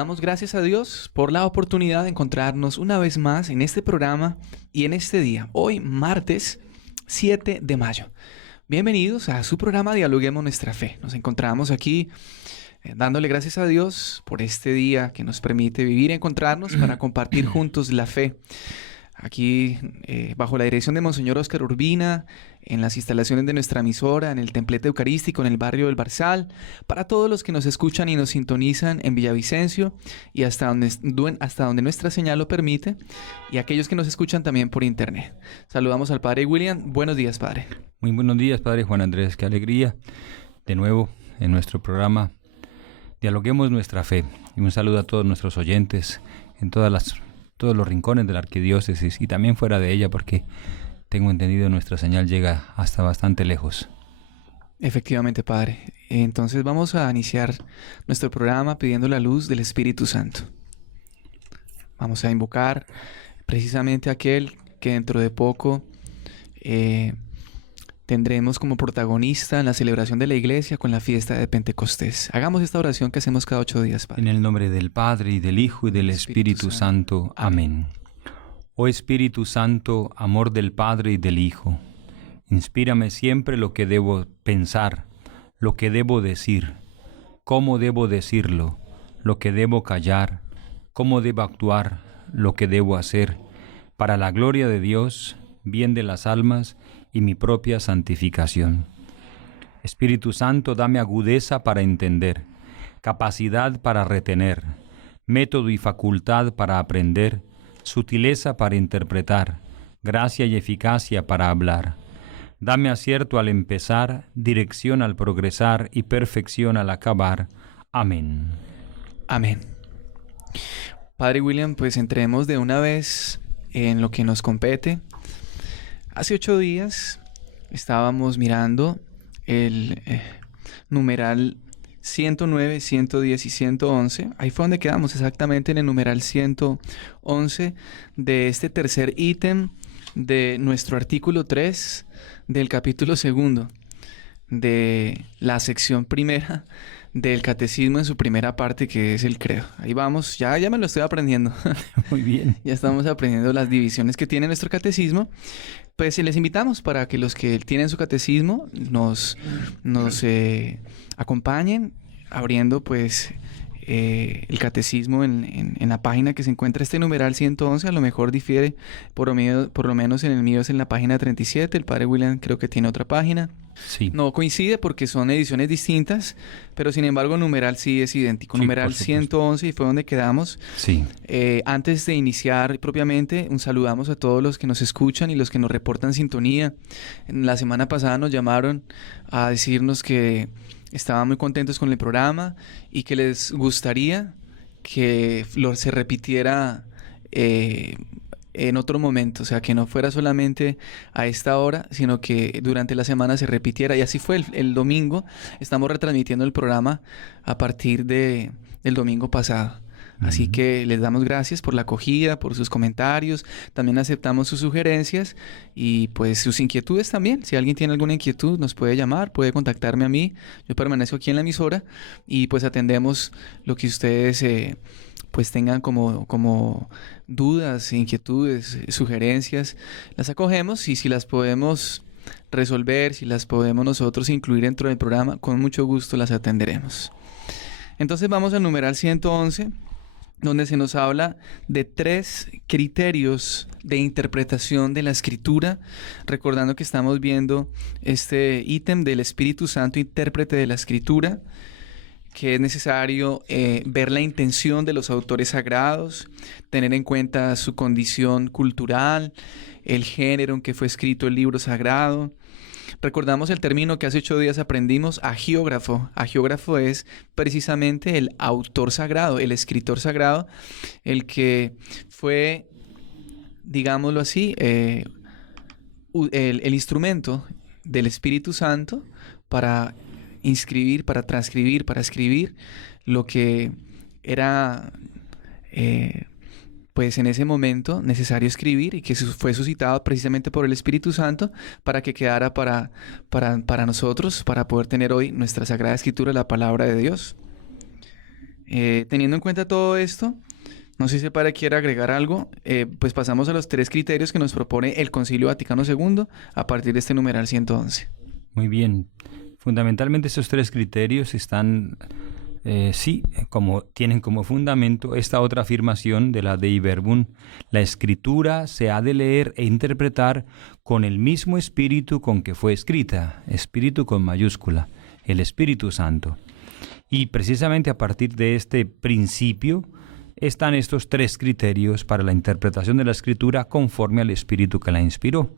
damos gracias a Dios por la oportunidad de encontrarnos una vez más en este programa y en este día, hoy martes 7 de mayo. Bienvenidos a su programa Dialoguemos Nuestra Fe. Nos encontramos aquí dándole gracias a Dios por este día que nos permite vivir y encontrarnos para compartir juntos la fe. Aquí, bajo la dirección de Monseñor Óscar Urbina, en las instalaciones de nuestra emisora, en el Templete Eucarístico, en el barrio del Barzal, para todos los que nos escuchan y nos sintonizan en Villavicencio y hasta donde nuestra señal lo permite, y aquellos que nos escuchan también por internet. Saludamos al Padre William. Buenos días, Padre. Muy buenos días, Padre Juan Andrés. Qué alegría de nuevo en nuestro programa Dialoguemos Nuestra Fe. Y un saludo a todos nuestros oyentes en todos los rincones de la arquidiócesis y también fuera de ella, porque tengo entendido nuestra señal llega hasta bastante lejos. Efectivamente, Padre. Entonces vamos a iniciar nuestro programa pidiendo la luz del Espíritu Santo. Vamos a invocar precisamente a aquel que dentro de poco tendremos como protagonista en la celebración de la Iglesia con la fiesta de Pentecostés. Hagamos esta oración que hacemos cada 8 días, Padre. En el nombre del Padre, y del Hijo, y del Espíritu Santo. Amén. Oh Espíritu Santo, amor del Padre y del Hijo, inspírame siempre lo que debo pensar, lo que debo decir, cómo debo decirlo, lo que debo callar, cómo debo actuar, lo que debo hacer, para la gloria de Dios, bien de las almas y mi propia santificación. Espíritu Santo, dame agudeza para entender, capacidad para retener, método y facultad para aprender, sutileza para interpretar, gracia y eficacia para hablar. Dame acierto al empezar, dirección al progresar y perfección al acabar. Amén. Amén. Padre William, pues entremos de una vez en lo que nos compete. Hace 8 días estábamos mirando el numeral 109, 110 y 111. Ahí fue donde quedamos, exactamente en el numeral 111 de este tercer ítem de nuestro artículo 3 del capítulo 2 de la sección primera del catecismo en su primera parte, que es el credo. Ahí vamos, ya me lo estoy aprendiendo. Muy bien. Ya estamos aprendiendo las divisiones que tiene nuestro catecismo. Pues les invitamos para que los que tienen su catecismo nos acompañen abriendo pues el catecismo en la página que se encuentra este numeral 111. A lo mejor difiere, por lo menos en el mío es en la página 37. El Padre William creo que tiene otra página. Sí. No coincide porque son ediciones distintas, pero sin embargo el numeral sí es idéntico. Sí, numeral 111, y fue donde quedamos. Sí. Antes de iniciar propiamente, saludamos a todos los que nos escuchan y los que nos reportan sintonía. La semana pasada nos llamaron a decirnos que estaban muy contentos con el programa y que les gustaría que se repitiera en otro momento, o sea, que no fuera solamente a esta hora, sino que durante la semana se repitiera. Y así fue. El domingo estamos retransmitiendo el programa a partir del domingo pasado. Así que les damos gracias por la acogida, por sus comentarios. También aceptamos sus sugerencias y pues sus inquietudes también. Si alguien tiene alguna inquietud, nos puede llamar, puede contactarme a mí. Yo permanezco aquí en la emisora y pues atendemos lo que ustedes pues tengan como dudas, inquietudes, sugerencias. Las acogemos y si las podemos resolver, si las podemos nosotros incluir dentro del programa, con mucho gusto las atenderemos. Entonces vamos al numeral 111, donde se nos habla de 3 criterios de interpretación de la Escritura, recordando que estamos viendo este ítem del Espíritu Santo, intérprete de la Escritura, que es necesario ver la intención de los autores sagrados, tener en cuenta su condición cultural, el género en que fue escrito el libro sagrado. Recordamos el término que hace 8 días aprendimos, agiógrafo. Agiógrafo es precisamente el autor sagrado, el escritor sagrado, el que fue, digámoslo así, el instrumento del Espíritu Santo para inscribir, para transcribir, para escribir lo que era pues en ese momento necesario escribir, y que fue suscitado precisamente por el Espíritu Santo para que quedara para nosotros, para poder tener hoy nuestra Sagrada Escritura, la Palabra de Dios. Teniendo en cuenta todo esto, no sé si Padre quiere agregar algo, pues pasamos a los 3 criterios que nos propone el Concilio Vaticano II a partir de este numeral 111. Muy bien. Fundamentalmente esos 3 criterios están, tienen como fundamento esta otra afirmación de la Dei Verbum: la Escritura se ha de leer e interpretar con el mismo espíritu con que fue escrita, espíritu con mayúscula, el Espíritu Santo. Y precisamente a partir de este principio están estos 3 criterios para la interpretación de la Escritura conforme al espíritu que la inspiró.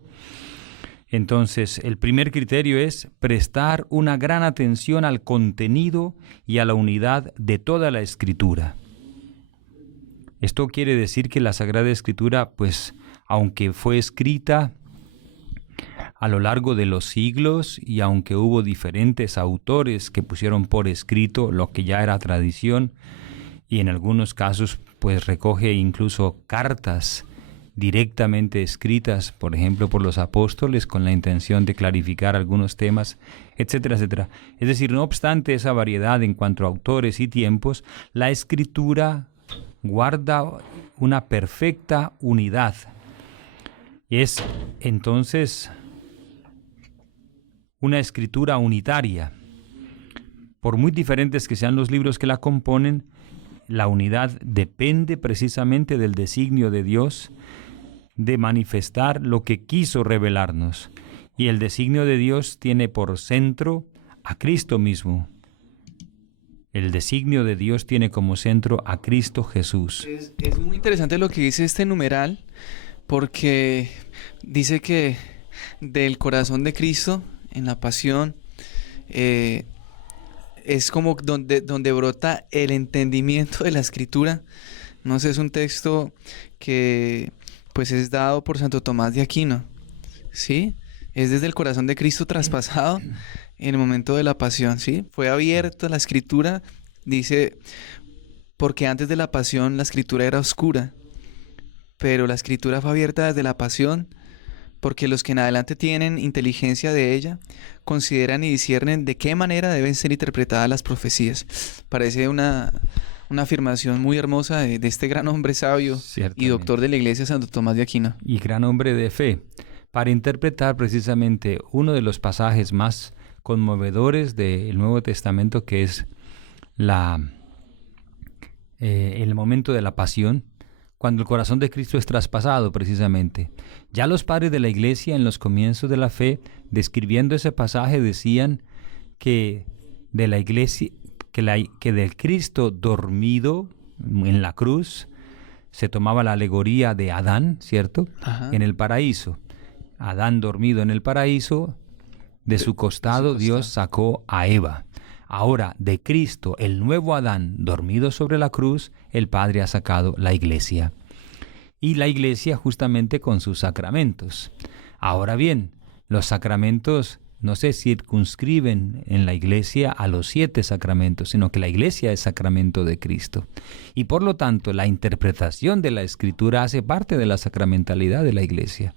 Entonces, el primer criterio es prestar una gran atención al contenido y a la unidad de toda la Escritura. Esto quiere decir que la Sagrada Escritura, pues, aunque fue escrita a lo largo de los siglos y aunque hubo diferentes autores que pusieron por escrito lo que ya era tradición, y en algunos casos, pues, recoge incluso cartas directamente escritas, por ejemplo, por los apóstoles con la intención de clarificar algunos temas, etcétera, etcétera. Es decir, no obstante esa variedad en cuanto a autores y tiempos, la Escritura guarda una perfecta unidad. Es entonces una escritura unitaria. Por muy diferentes que sean los libros que la componen, la unidad depende precisamente del designio de Dios de manifestar lo que quiso revelarnos. Y el designio de Dios tiene por centro a Cristo mismo. El designio de Dios tiene como centro a Cristo Jesús. Es muy interesante lo que dice este numeral, porque dice que del corazón de Cristo, en la pasión, es como donde brota el entendimiento de la Escritura. No sé, es un texto que pues es dado por Santo Tomás de Aquino, ¿sí? Es desde el corazón de Cristo traspasado en el momento de la pasión, ¿sí? Fue abierta la Escritura, dice, porque antes de la pasión la Escritura era oscura, pero la Escritura fue abierta desde la pasión, porque los que en adelante tienen inteligencia de ella consideran y disciernen de qué manera deben ser interpretadas las profecías. Parece una afirmación muy hermosa de este gran hombre sabio y doctor de la Iglesia, Santo Tomás de Aquino. Y gran hombre de fe, para interpretar precisamente uno de los pasajes más conmovedores del Nuevo Testamento, que es el momento de la pasión, cuando el corazón de Cristo es traspasado precisamente. Ya los padres de la Iglesia en los comienzos de la fe, describiendo ese pasaje, decían que de la Iglesia, que del Cristo dormido en la cruz se tomaba la alegoría de Adán, ¿cierto? Ajá. En el paraíso. Adán dormido en el paraíso, de su costado Dios sacó a Eva. Ahora, de Cristo, el nuevo Adán, dormido sobre la cruz, el Padre ha sacado la Iglesia. Y la Iglesia justamente con sus sacramentos. Ahora bien, los sacramentos no se circunscriben en la Iglesia a los 7 sacramentos, sino que la Iglesia es sacramento de Cristo. Y por lo tanto, la interpretación de la Escritura hace parte de la sacramentalidad de la Iglesia.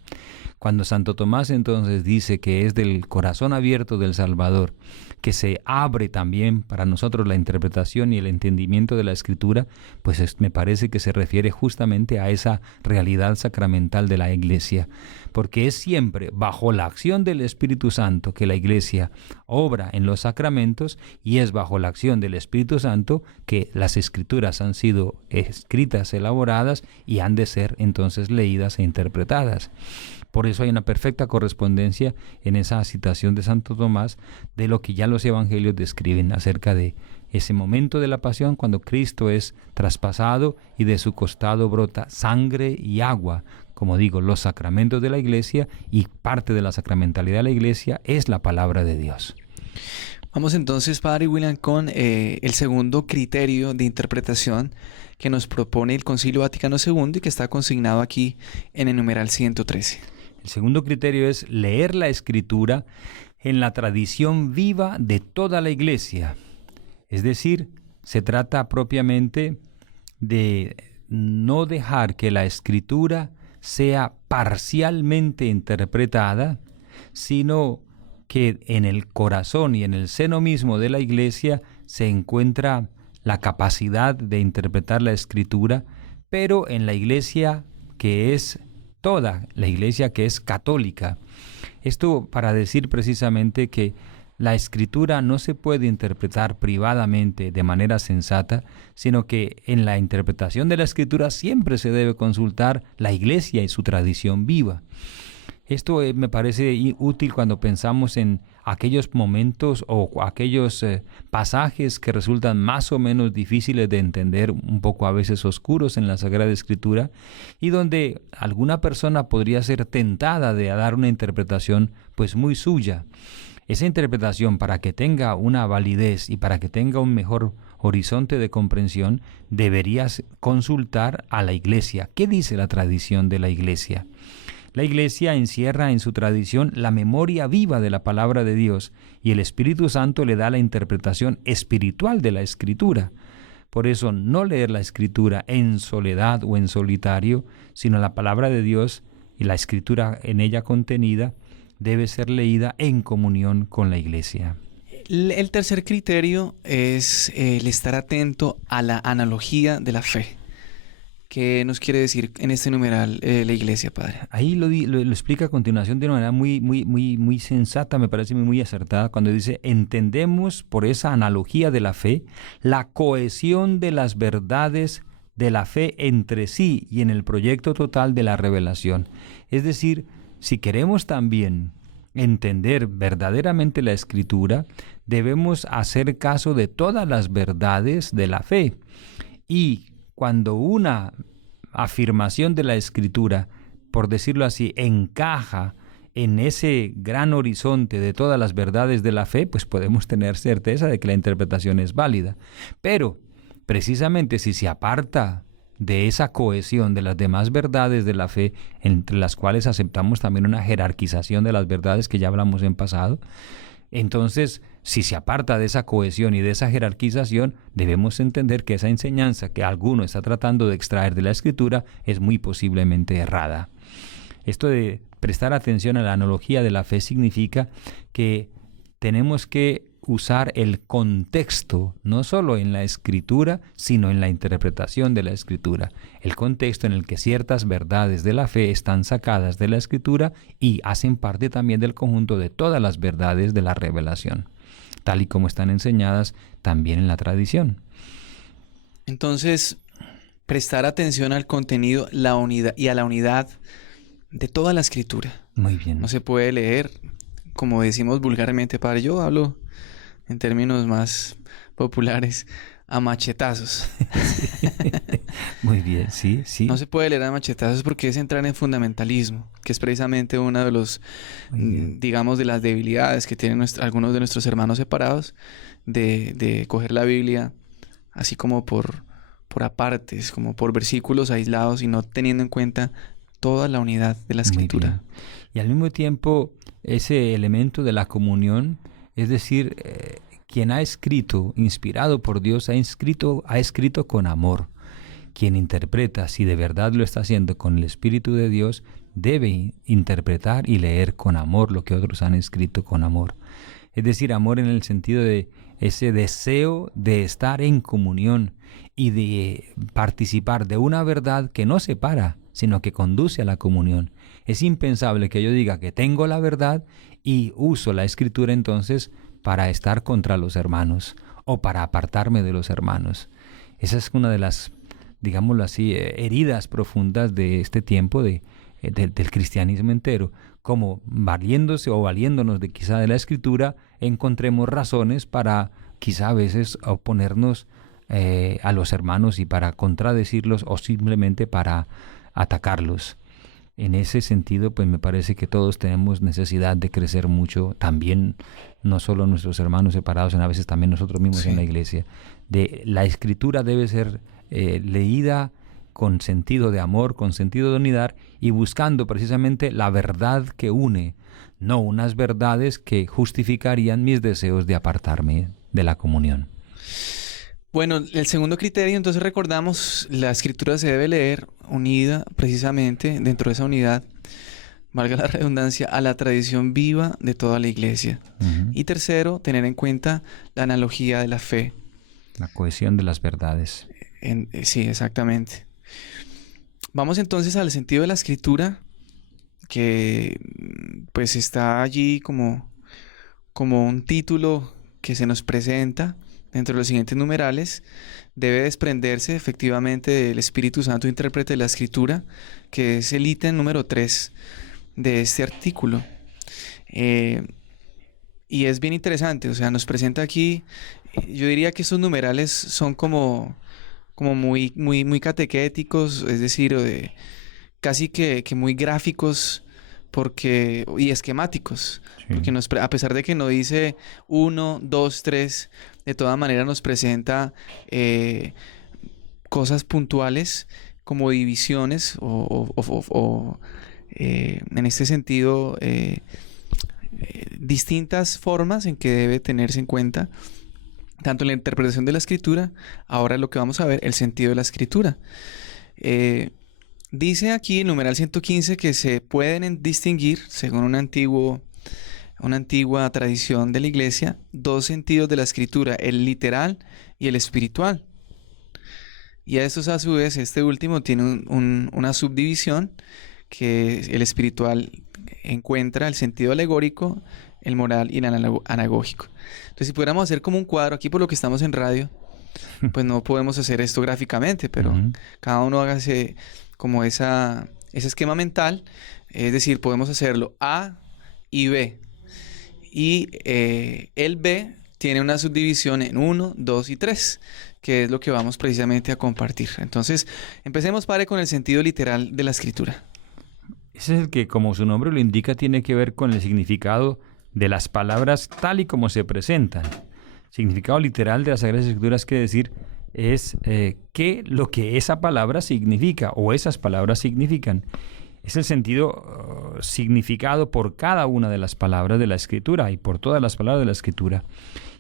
Cuando Santo Tomás entonces dice que es del corazón abierto del Salvador, que se abre también para nosotros la interpretación y el entendimiento de la Escritura, pues me parece que se refiere justamente a esa realidad sacramental de la Iglesia, porque es siempre bajo la acción del Espíritu Santo que la Iglesia obra en los sacramentos, y es bajo la acción del Espíritu Santo que las Escrituras han sido escritas, elaboradas, y han de ser entonces leídas e interpretadas. Por eso hay una perfecta correspondencia en esa citación de Santo Tomás de lo que ya los evangelios describen acerca de ese momento de la pasión, cuando Cristo es traspasado y de su costado brota sangre y agua. Como digo, los sacramentos de la Iglesia, y parte de la sacramentalidad de la Iglesia es la palabra de Dios. Vamos entonces, Padre William, con el segundo criterio de interpretación que nos propone el Concilio Vaticano II y que está consignado aquí en el numeral 113. El segundo criterio es leer la Escritura en la tradición viva de toda la Iglesia. Es decir, se trata propiamente de no dejar que la Escritura sea parcialmente interpretada, sino que en el corazón y en el seno mismo de la Iglesia se encuentra la capacidad de interpretar la Escritura, pero en la iglesia que es toda, la iglesia que es católica. Esto para decir precisamente que la Escritura no se puede interpretar privadamente de manera sensata, sino que en la interpretación de la Escritura siempre se debe consultar la Iglesia y su tradición viva. Esto me parece útil cuando pensamos en aquellos momentos o aquellos pasajes que resultan más o menos difíciles de entender, un poco a veces oscuros en la Sagrada Escritura, y donde alguna persona podría ser tentada de dar una interpretación pues muy suya. Esa interpretación, para que tenga una validez y para que tenga un mejor horizonte de comprensión, deberías consultar a la Iglesia. ¿Qué dice la tradición de la Iglesia? La Iglesia encierra en su tradición la memoria viva de la palabra de Dios y el Espíritu Santo le da la interpretación espiritual de la Escritura. Por eso, no leer la Escritura en soledad o en solitario, sino la palabra de Dios y la Escritura en ella contenida debe ser leída en comunión con la Iglesia. El tercer criterio es el estar atento a la analogía de la fe. ¿Qué nos quiere decir en este numeral la Iglesia, Padre? Ahí lo explica a continuación de una manera muy sensata, me parece muy acertada, cuando dice: entendemos por esa analogía de la fe la cohesión de las verdades de la fe entre sí y en el proyecto total de la revelación. Es decir, si queremos también entender verdaderamente la Escritura, debemos hacer caso de todas las verdades de la fe. Y cuando una afirmación de la Escritura, por decirlo así, encaja en ese gran horizonte de todas las verdades de la fe, pues podemos tener certeza de que la interpretación es válida. Pero, precisamente si se aparta de esa cohesión de las demás verdades de la fe, entre las cuales aceptamos también una jerarquización de las verdades que ya hablamos en pasado, entonces, si se aparta de esa cohesión y de esa jerarquización, debemos entender que esa enseñanza que alguno está tratando de extraer de la Escritura es muy posiblemente errada. Esto de prestar atención a la analogía de la fe significa que tenemos que usar el contexto, no solo en la Escritura, sino en la interpretación de la Escritura. El contexto en el que ciertas verdades de la fe están sacadas de la Escritura y hacen parte también del conjunto de todas las verdades de la revelación, tal y como están enseñadas también en la tradición. Entonces, prestar atención al contenido, la unidad y a la unidad de toda la Escritura. Muy bien. No se puede leer, como decimos vulgarmente, Padre, yo hablo en términos más populares, a machetazos. Muy bien, sí. No se puede leer a machetazos porque es entrar en fundamentalismo, que es precisamente una de los, digamos, de las debilidades que tienen algunos de nuestros hermanos separados, de coger la Biblia así como por apartes, como por versículos aislados y no teniendo en cuenta toda la unidad de la Escritura. Y al mismo tiempo, ese elemento de la comunión, es decir, quien ha escrito, inspirado por Dios, ha escrito con amor. Quien interpreta, si de verdad lo está haciendo con el Espíritu de Dios, debe interpretar y leer con amor lo que otros han escrito con amor. Es decir, amor en el sentido de ese deseo de estar en comunión y de participar de una verdad que no separa, sino que conduce a la comunión. Es impensable que yo diga que tengo la verdad y uso la Escritura entonces para estar contra los hermanos o para apartarme de los hermanos. Esa es una de las, digámoslo así, heridas profundas de este tiempo del cristianismo entero. Como valiéndose o valiéndonos de quizá de la Escritura, encontremos razones para quizá a veces oponernos a los hermanos y para contradecirlos o simplemente para atacarlos. En ese sentido, pues me parece que todos tenemos necesidad de crecer mucho, también no solo nuestros hermanos separados, sino a veces también nosotros mismos en la iglesia. La Escritura debe ser leída con sentido de amor, con sentido de unidad y buscando precisamente la verdad que une, no unas verdades que justificarían mis deseos de apartarme de la comunión. Bueno, el segundo criterio, entonces recordamos, la Escritura se debe leer unida precisamente dentro de esa unidad, valga la redundancia, a la tradición viva de toda la Iglesia. Uh-huh. Y tercero, tener en cuenta la analogía de la fe. La cohesión de las verdades. Sí, exactamente. Vamos entonces al sentido de la escritura, que pues está allí como un título que se nos presenta dentro de los siguientes numerales. Debe desprenderse efectivamente del Espíritu Santo intérprete de la escritura, que es el ítem número 3 de este artículo. Y es bien interesante, o sea, nos presenta aquí, yo diría que estos numerales son como muy catequéticos, es decir, casi que muy gráficos y esquemáticos, Sí. porque a pesar de que no dice 1, 2, 3, de todas maneras nos presenta cosas puntuales como divisiones en este sentido distintas formas en que debe tenerse en cuenta tanto la interpretación de la escritura, ahora lo que vamos a ver, el sentido de la escritura. Dice aquí en numeral 115 que se pueden distinguir, según una antigua tradición de la iglesia, dos sentidos de la escritura, el literal y el espiritual. Y a estos, a su vez, este último tiene una subdivisión, que el espiritual encuentra el sentido alegórico, el moral y el anagógico. Entonces, si pudiéramos hacer como un cuadro, aquí por lo que estamos en radio, pues no podemos hacer esto gráficamente, pero cada uno hágase como ese esquema mental, es decir, podemos hacerlo A y B. Y el B tiene una subdivisión en 1, 2 y 3, que es lo que vamos precisamente a compartir. Entonces, empecemos, padre, con el sentido literal de la escritura. Ese es el que, como su nombre lo indica, tiene que ver con el significado de las palabras tal y como se presentan. Significado literal de las Sagradas Escrituras quiere decir es qué lo que esa palabra significa o esas palabras significan. Es el sentido significado por cada una de las palabras de la Escritura y por todas las palabras de la Escritura.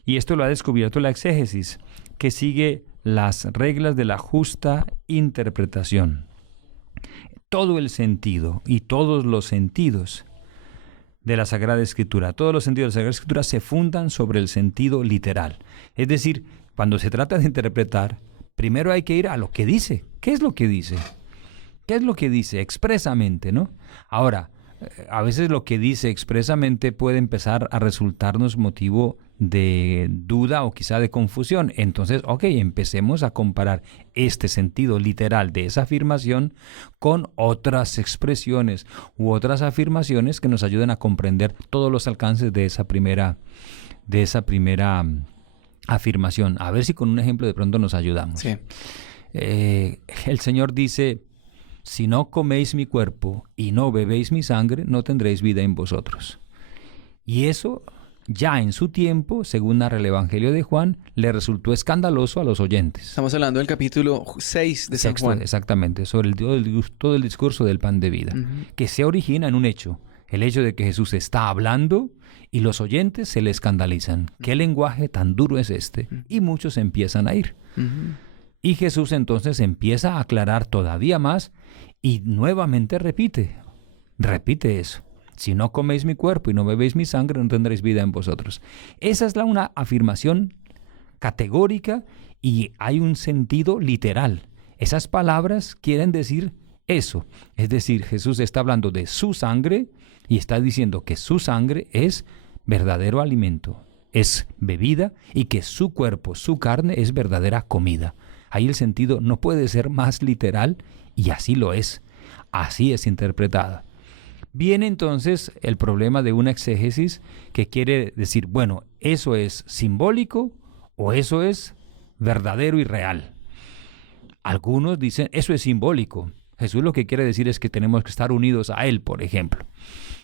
Y esto lo ha descubierto la exégesis, que sigue las reglas de la justa interpretación. Todo el sentido y todos los sentidos de la Sagrada Escritura, todos los sentidos de la Sagrada Escritura se fundan sobre el sentido literal. Es decir, cuando se trata de interpretar, primero hay que ir a lo que dice. ¿Qué es lo que dice? ¿Qué es lo que dice expresamente, no? Ahora, a veces lo que dice expresamente puede empezar a resultarnos motivo de duda o quizá de confusión. Entonces, empecemos a comparar este sentido literal de esa afirmación con otras expresiones u otras afirmaciones que nos ayuden a comprender todos los alcances de esa primera afirmación. A ver si con un ejemplo de pronto nos ayudamos. Sí. El Señor dice: si no coméis mi cuerpo y no bebéis mi sangre, no tendréis vida en vosotros. Y eso ya en su tiempo, según narra el Evangelio de Juan, le resultó escandaloso a los oyentes. Estamos hablando del capítulo 6 de San Juan. Exactamente, sobre todo el discurso del pan de vida, que se origina en un hecho, el hecho de que Jesús está hablando y los oyentes se le escandalizan. ¿Qué lenguaje tan duro es este? Y muchos empiezan a ir. Y Jesús entonces empieza a aclarar todavía más y nuevamente repite eso. Si no coméis mi cuerpo y no bebéis mi sangre, no tendréis vida en vosotros. Esa es una afirmación categórica y hay un sentido literal. Esas palabras quieren decir eso. Es decir, Jesús está hablando de su sangre y está diciendo que su sangre es verdadero alimento, es bebida, y que su cuerpo, su carne, es verdadera comida. Ahí el sentido no puede ser más literal y así lo es. Así es interpretada. Viene entonces el problema de una exégesis que quiere decir, bueno, ¿eso es simbólico o eso es verdadero y real? Algunos dicen, eso es simbólico. Jesús lo que quiere decir es que tenemos que estar unidos a Él, por ejemplo.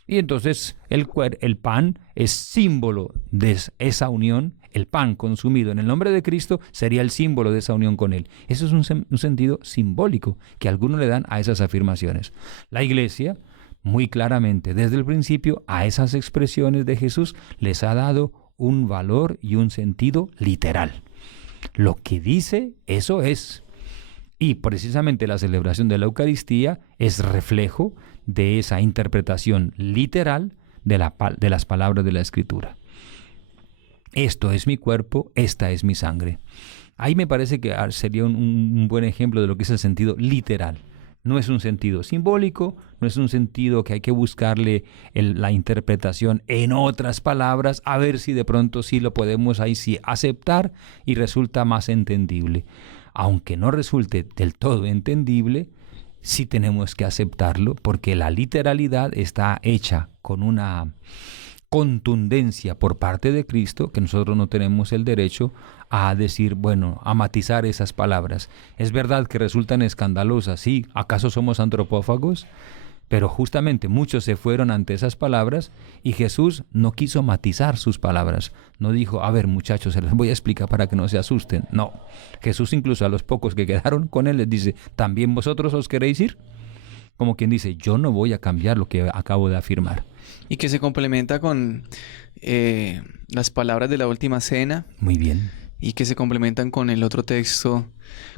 Y entonces el pan es símbolo de esa unión. El pan consumido en el nombre de Cristo sería el símbolo de esa unión con Él. Eso es un sentido simbólico que algunos le dan a esas afirmaciones. La Iglesia, muy claramente, desde el principio, a esas expresiones de Jesús les ha dado un valor y un sentido literal. Lo que dice, eso es. Y precisamente la celebración de la Eucaristía es reflejo de esa interpretación literal de las palabras de la Escritura. Esto es mi cuerpo, esta es mi sangre. Ahí me parece que sería un buen ejemplo de lo que es el sentido literal. No es un sentido simbólico, no es un sentido que hay que buscarle la interpretación en otras palabras, a ver si de pronto sí lo podemos ahí sí aceptar y resulta más entendible. Aunque no resulte del todo entendible, sí tenemos que aceptarlo porque la literalidad está hecha con una contundencia por parte de Cristo que nosotros no tenemos el derecho a decir, bueno, a matizar esas palabras. Es verdad que resultan escandalosas, sí, ¿acaso somos antropófagos? Pero justamente muchos se fueron ante esas palabras y Jesús no quiso matizar sus palabras. No dijo, a ver muchachos, se las voy a explicar para que no se asusten. No, Jesús incluso a los pocos que quedaron con él les dice, ¿también vosotros os queréis ir? Como quien dice, yo no voy a cambiar lo que acabo de afirmar. Y que se complementa con las palabras de la última cena. Muy bien. Y que se complementan con el otro texto,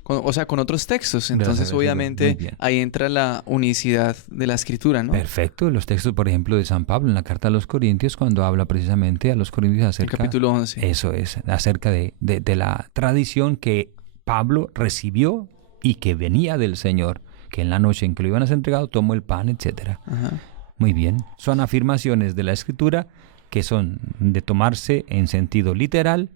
con otros textos. Entonces, obviamente, ahí entra la unicidad de la Escritura, ¿no? Perfecto. Los textos, por ejemplo, de San Pablo en la carta a los Corintios, cuando habla precisamente a los Corintios acerca... El capítulo 11. Eso es, acerca de la tradición que Pablo recibió y que venía del Señor, que en la noche en que lo iban a ser entregado, tomó el pan, etc. Ajá. Muy bien. Son afirmaciones de la Escritura que son de tomarse en sentido literal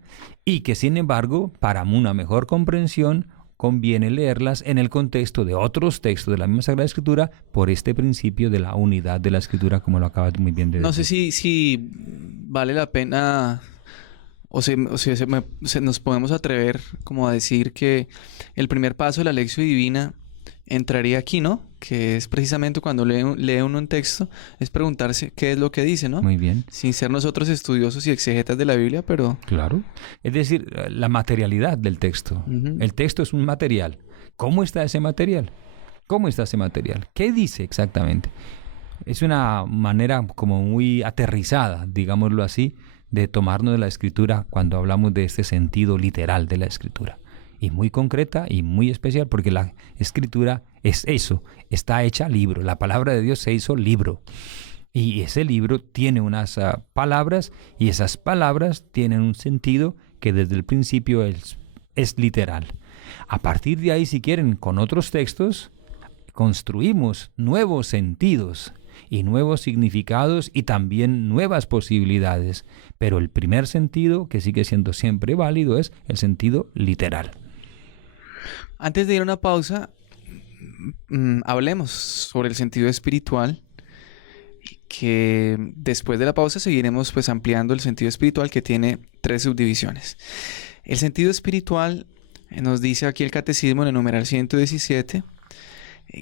y que, sin embargo, para una mejor comprensión, conviene leerlas en el contexto de otros textos de la misma Sagrada Escritura por este principio de la unidad de la Escritura, como lo acabas muy bien de decir. No sé si vale la pena nos podemos atrever como a decir que el primer paso de la Lectio Divina entraría aquí, ¿no? Que es precisamente cuando lee uno un texto, es preguntarse qué es lo que dice, ¿no? Muy bien. Sin ser nosotros estudiosos y exegetas de la Biblia, pero... Claro. Es decir, la materialidad del texto. Uh-huh. El texto es un material. ¿Cómo está ese material? ¿Cómo está ese material? ¿Qué dice exactamente? Es una manera como muy aterrizada, digámoslo así, de tomarnos de la Escritura cuando hablamos de este sentido literal de la Escritura. Y muy concreta y muy especial porque la Escritura es eso, está hecha libro. La palabra de Dios se hizo libro. Y ese libro tiene unas palabras y esas palabras tienen un sentido que desde el principio es literal. A partir de ahí, si quieren, con otros textos, construimos nuevos sentidos y nuevos significados y también nuevas posibilidades. Pero el primer sentido, que sigue siendo siempre válido, es el sentido literal. Antes de ir a una pausa, hablemos sobre el sentido espiritual, que después de la pausa seguiremos pues ampliando el sentido espiritual, que tiene 3 subdivisiones. El sentido espiritual, nos dice aquí el Catecismo en el numeral 117,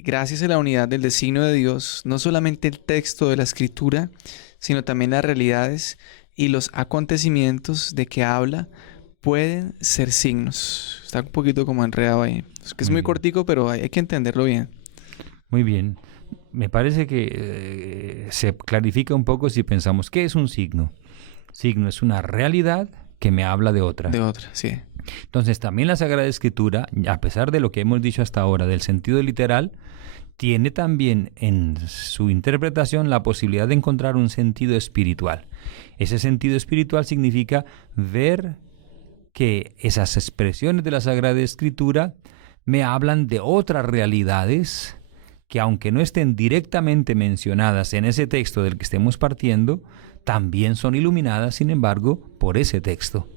gracias a la unidad del designio de Dios, no solamente el texto de la Escritura, sino también las realidades y los acontecimientos de que habla pueden ser signos. Está un poquito como enredado ahí. Es que es muy cortico, pero hay que entenderlo bien. Muy bien. Me parece que se clarifica un poco si pensamos, ¿qué es un signo? Signo es una realidad que me habla de otra. De otra, sí. Entonces, también la Sagrada Escritura, a pesar de lo que hemos dicho hasta ahora del sentido literal, tiene también en su interpretación la posibilidad de encontrar un sentido espiritual. Ese sentido espiritual significa ver que esas expresiones de la Sagrada Escritura me hablan de otras realidades que, aunque no estén directamente mencionadas en ese texto del que estemos partiendo, también son iluminadas, sin embargo, por ese texto.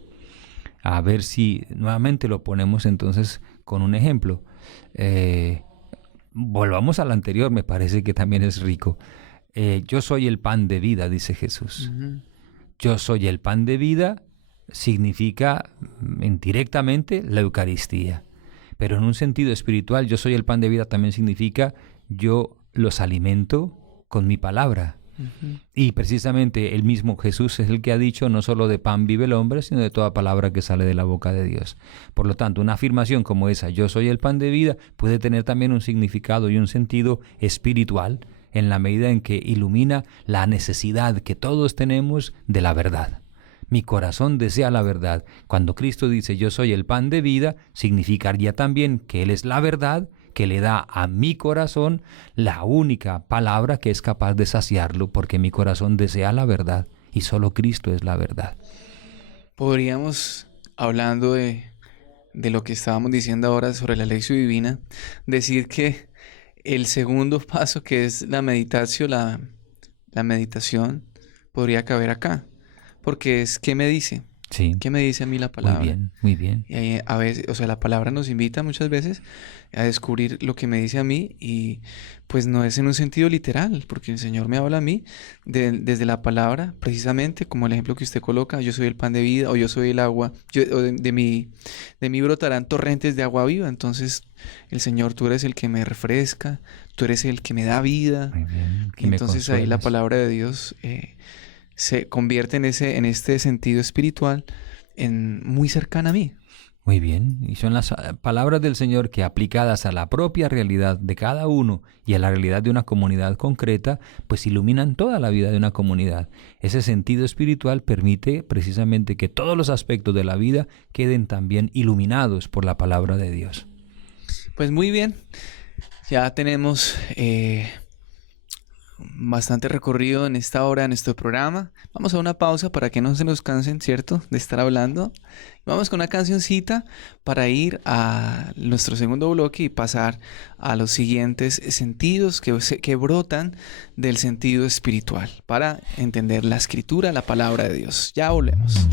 A ver si nuevamente lo ponemos entonces con un ejemplo. Volvamos al anterior, me parece que también es rico. Yo soy el pan de vida, dice Jesús. Uh-huh. Yo soy el pan de vida significa indirectamente la Eucaristía. Pero en un sentido espiritual, yo soy el pan de vida también significa yo los alimento con mi palabra. Uh-huh. Y precisamente el mismo Jesús es el que ha dicho, no solo de pan vive el hombre, sino de toda palabra que sale de la boca de Dios. Por lo tanto, una afirmación como esa, yo soy el pan de vida, puede tener también un significado y un sentido espiritual en la medida en que ilumina la necesidad que todos tenemos de la verdad. Mi corazón desea la verdad. Cuando Cristo dice yo soy el pan de vida, significaría también que Él es la verdad, que le da a mi corazón la única palabra que es capaz de saciarlo, porque mi corazón desea la verdad y solo Cristo es la verdad. Podríamos, hablando de de lo que estábamos diciendo ahora sobre la lección divina, decir que el segundo paso, que es la meditación, la meditación, podría caber acá. Porque es, ¿qué me dice? Sí, ¿Qué me dice a mí la muy palabra? bien, muy bien. Y a veces, o sea, la palabra nos invita muchas veces a descubrir lo que me dice a mí y pues no es en un sentido literal, porque el Señor me habla a mí desde la palabra, precisamente como el ejemplo que usted coloca, yo soy el pan de vida o yo soy el agua, o de mí brotarán torrentes de agua viva. Entonces, el Señor, tú eres el que me refresca, tú eres el que me da vida. Muy bien, que Y me entonces ahí la consuelas. palabra de Dios se convierte en este sentido espiritual en muy cercana a mí. Muy bien, y son las palabras del Señor que aplicadas a la propia realidad de cada uno y a la realidad de una comunidad concreta, pues iluminan toda la vida de una comunidad. Ese sentido espiritual permite precisamente que todos los aspectos de la vida queden también iluminados por la palabra de Dios. Pues muy bien, ya tenemos bastante recorrido en esta hora, en nuestro programa. Vamos a una pausa para que no se nos cansen, ¿cierto?, de estar hablando. Vamos con una cancioncita para ir a nuestro segundo bloque y pasar a los siguientes sentidos que brotan del sentido espiritual para entender la escritura, la palabra de Dios. Ya volvemos.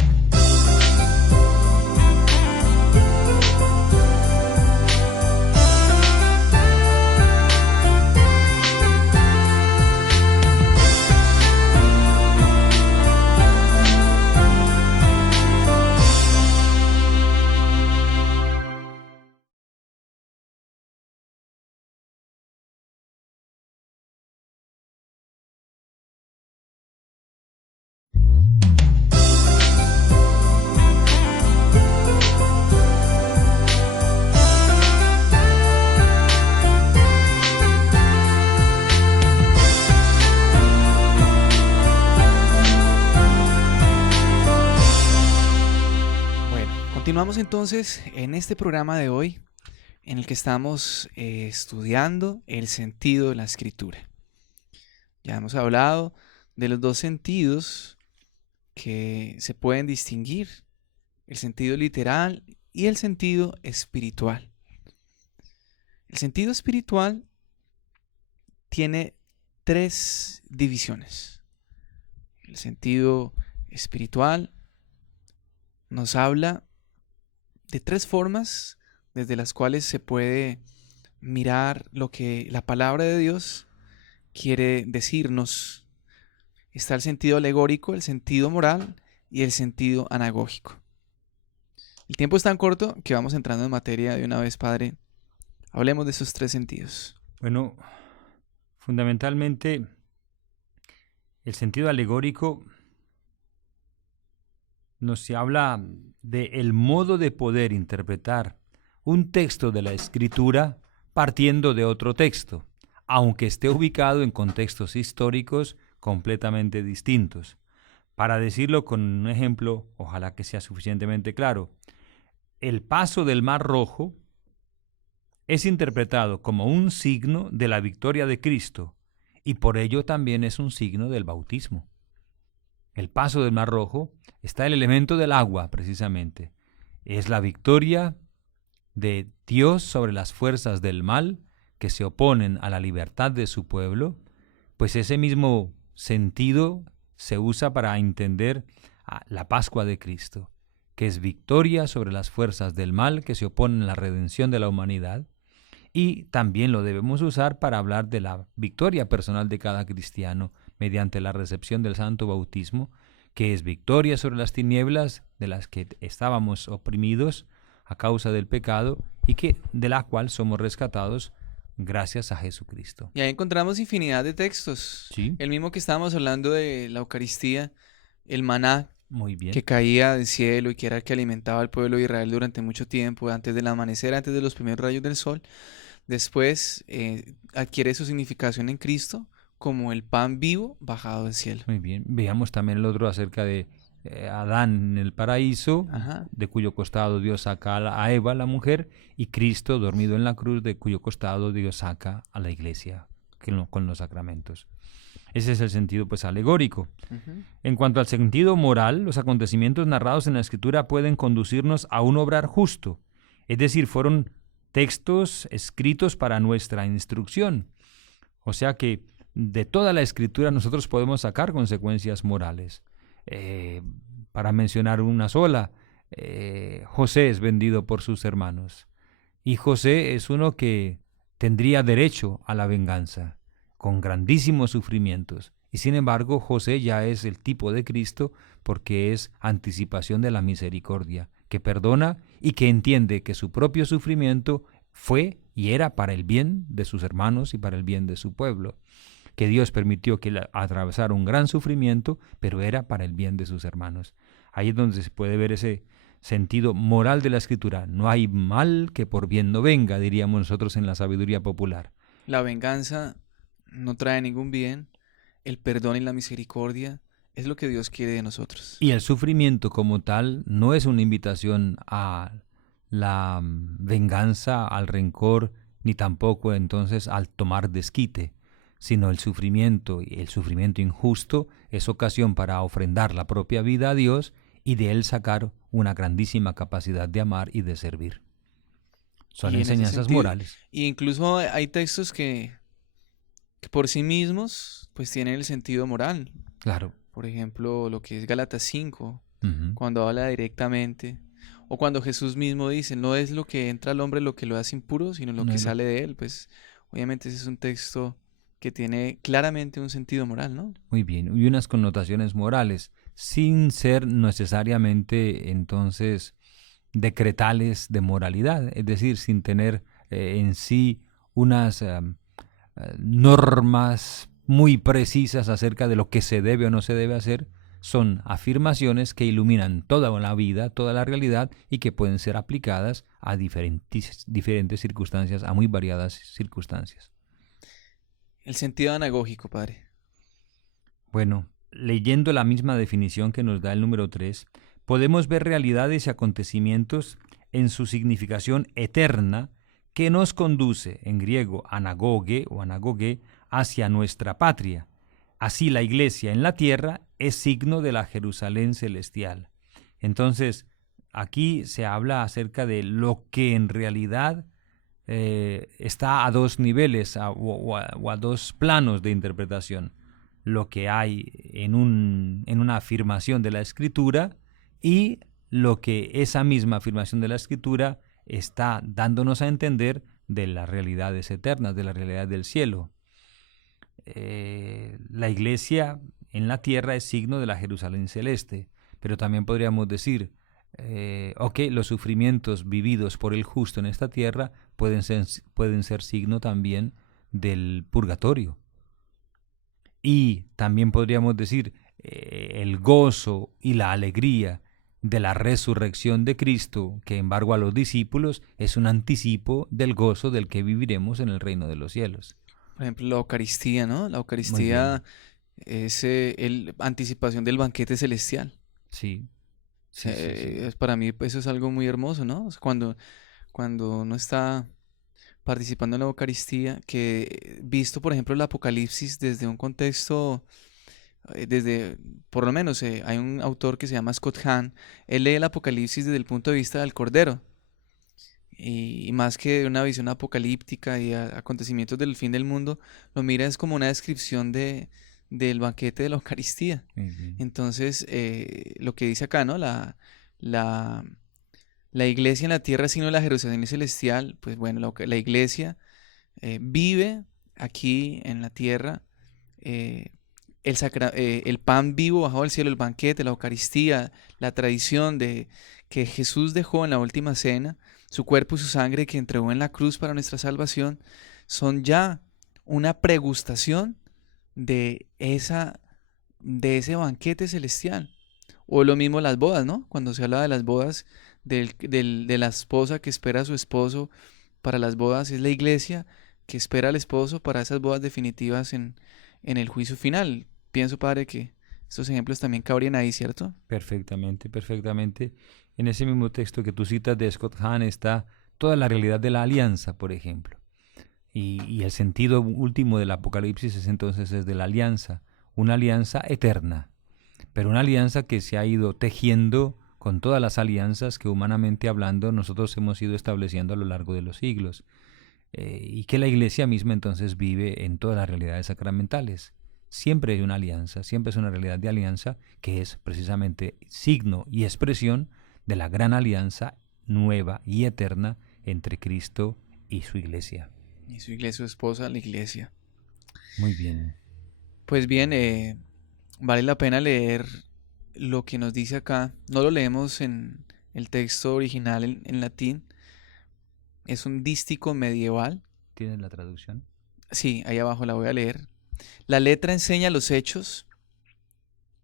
Continuamos entonces en este programa de hoy en el que estamos estudiando el sentido de la escritura. Ya hemos hablado de los dos sentidos que se pueden distinguir, el sentido literal y el sentido espiritual. El sentido espiritual tiene tres divisiones. El sentido espiritual nos habla de tres formas desde las cuales se puede mirar lo que la palabra de Dios quiere decirnos. Está el sentido alegórico, el sentido moral y el sentido anagógico. El tiempo es tan corto que vamos entrando en materia de una vez, Padre. Hablemos de esos tres sentidos. Bueno, fundamentalmente el sentido alegórico nos habla del modo de poder interpretar un texto de la Escritura partiendo de otro texto, aunque esté ubicado en contextos históricos completamente distintos. Para decirlo con un ejemplo, ojalá que sea suficientemente claro, el paso del Mar Rojo es interpretado como un signo de la victoria de Cristo y por ello también es un signo del bautismo. El paso del Mar Rojo está el elemento del agua, precisamente. Es la victoria de Dios sobre las fuerzas del mal que se oponen a la libertad de su pueblo, pues ese mismo sentido se usa para entender la Pascua de Cristo, que es victoria sobre las fuerzas del mal que se oponen a la redención de la humanidad, y también lo debemos usar para hablar de la victoria personal de cada cristiano mediante la recepción del santo bautismo, que es victoria sobre las tinieblas de las que estábamos oprimidos a causa del pecado y de la cual somos rescatados gracias a Jesucristo. Y ahí encontramos infinidad de textos. Sí. El mismo que estábamos hablando de la Eucaristía, el maná, Muy bien. que caía del cielo y que era el que alimentaba al pueblo de Israel durante mucho tiempo, antes del amanecer, antes de los primeros rayos del sol. Después adquiere su significación en Cristo como el pan vivo bajado del cielo. Muy bien. Veamos también el otro acerca de Adán en el paraíso, Ajá. de cuyo costado Dios saca a Eva, la mujer, y Cristo dormido en la cruz, de cuyo costado Dios saca a la iglesia con los sacramentos. Ese es el sentido pues alegórico. Uh-huh. En cuanto al sentido moral, los acontecimientos narrados en la Escritura pueden conducirnos a un obrar justo Es decir, fueron textos escritos para nuestra instrucción. O sea que de toda la Escritura nosotros podemos sacar consecuencias morales. Para mencionar una sola, José es vendido por sus hermanos. Y José es uno que tendría derecho a la venganza, con grandísimos sufrimientos. Y sin embargo, José ya es el tipo de Cristo porque es anticipación de la misericordia, que perdona y que entiende que su propio sufrimiento fue y era para el bien de sus hermanos y para el bien de su pueblo, que Dios permitió que atravesara un gran sufrimiento, pero era para el bien de sus hermanos. Ahí es donde se puede ver ese sentido moral de la Escritura. No hay mal que por bien no venga, diríamos nosotros en la sabiduría popular. La venganza no trae ningún bien, el perdón y la misericordia es lo que Dios quiere de nosotros. Y el sufrimiento como tal no es una invitación a la venganza, al rencor, ni tampoco entonces al tomar desquite, sino el sufrimiento injusto es ocasión para ofrendar la propia vida a Dios y de él sacar una grandísima capacidad de amar y de servir. Son enseñanzas morales. Y incluso hay textos que por sí mismos pues tienen el sentido moral. Claro. Por ejemplo, lo que es Gálatas 5, cuando habla directamente, o cuando Jesús mismo dice, no es lo que entra al hombre lo que lo hace impuro, sino lo que sale de él. Pues obviamente ese es un texto que tiene claramente un sentido moral, ¿no? Muy bien, y unas connotaciones morales, sin ser necesariamente entonces decretales de moralidad, es decir, sin tener en sí unas normas muy precisas acerca de lo que se debe o no se debe hacer. Son afirmaciones que iluminan toda la vida, toda la realidad y que pueden ser aplicadas a diferentes circunstancias, a muy variadas circunstancias. El sentido anagógico, padre. Bueno, leyendo la misma definición que nos da el número 3, podemos ver realidades y acontecimientos en su significación eterna que nos conduce, en griego anagoge o anagoge, hacia nuestra patria. Así la iglesia en la tierra es signo de la Jerusalén celestial. Entonces, aquí se habla acerca de lo que en realidad está a dos niveles o a dos planos de interpretación. Lo que hay en una afirmación de la Escritura y lo que esa misma afirmación de la Escritura está dándonos a entender de las realidades eternas, de la realidad del cielo. La iglesia en la tierra es signo de la Jerusalén celeste, pero también podríamos decir, los sufrimientos vividos por el justo en esta tierra pueden ser signo también del purgatorio. Y también podríamos decir, el gozo y la alegría de la resurrección de Cristo, que embargó a los discípulos, es un anticipo del gozo del que viviremos en el reino de los cielos. Por ejemplo, la Eucaristía, ¿no? La Eucaristía es anticipación del banquete celestial. Sí. Sí. Para mí eso es algo muy hermoso, ¿no? O sea, cuando uno está participando en la Eucaristía, que visto, por ejemplo, el Apocalipsis desde un contexto, por lo menos hay un autor que se llama Scott Hahn, él lee el Apocalipsis desde el punto de vista del Cordero. Y más que una visión apocalíptica y acontecimientos del fin del mundo, lo mira es como una descripción del banquete de la Eucaristía. Entonces, lo que dice acá, ¿no? La iglesia en la tierra, sino la Jerusalén celestial, pues bueno, la iglesia vive aquí en la tierra el pan vivo bajo el cielo, el banquete, la Eucaristía, la tradición de que Jesús dejó en la última cena, su cuerpo y su sangre que entregó en la cruz para nuestra salvación, son ya una pregustación de ese banquete celestial. O lo mismo las bodas, ¿no? Cuando se habla de las bodas, de la esposa que espera a su esposo para las bodas, es la iglesia que espera al esposo para esas bodas definitivas en el juicio final. Pienso, padre, que estos ejemplos también cabrían ahí, ¿cierto? Perfectamente, perfectamente. En ese mismo texto que tú citas de Scott Hahn está toda la realidad de la alianza, por ejemplo. Y el sentido último del Apocalipsis es entonces de la alianza, una alianza eterna, pero una alianza que se ha ido tejiendo con todas las alianzas que humanamente hablando nosotros hemos ido estableciendo a lo largo de los siglos. Y que la Iglesia misma entonces vive en todas las realidades sacramentales. Siempre hay una alianza, siempre es una realidad de alianza que es precisamente signo y expresión de la gran alianza nueva y eterna entre Cristo y su Iglesia. Y su iglesia, su esposa, la iglesia. Muy bien. Pues bien, vale la pena leer lo que nos dice acá. No lo leemos en el texto original en latín. Es un dístico medieval. ¿Tienes la traducción? Sí, ahí abajo la voy a leer. La letra enseña los hechos,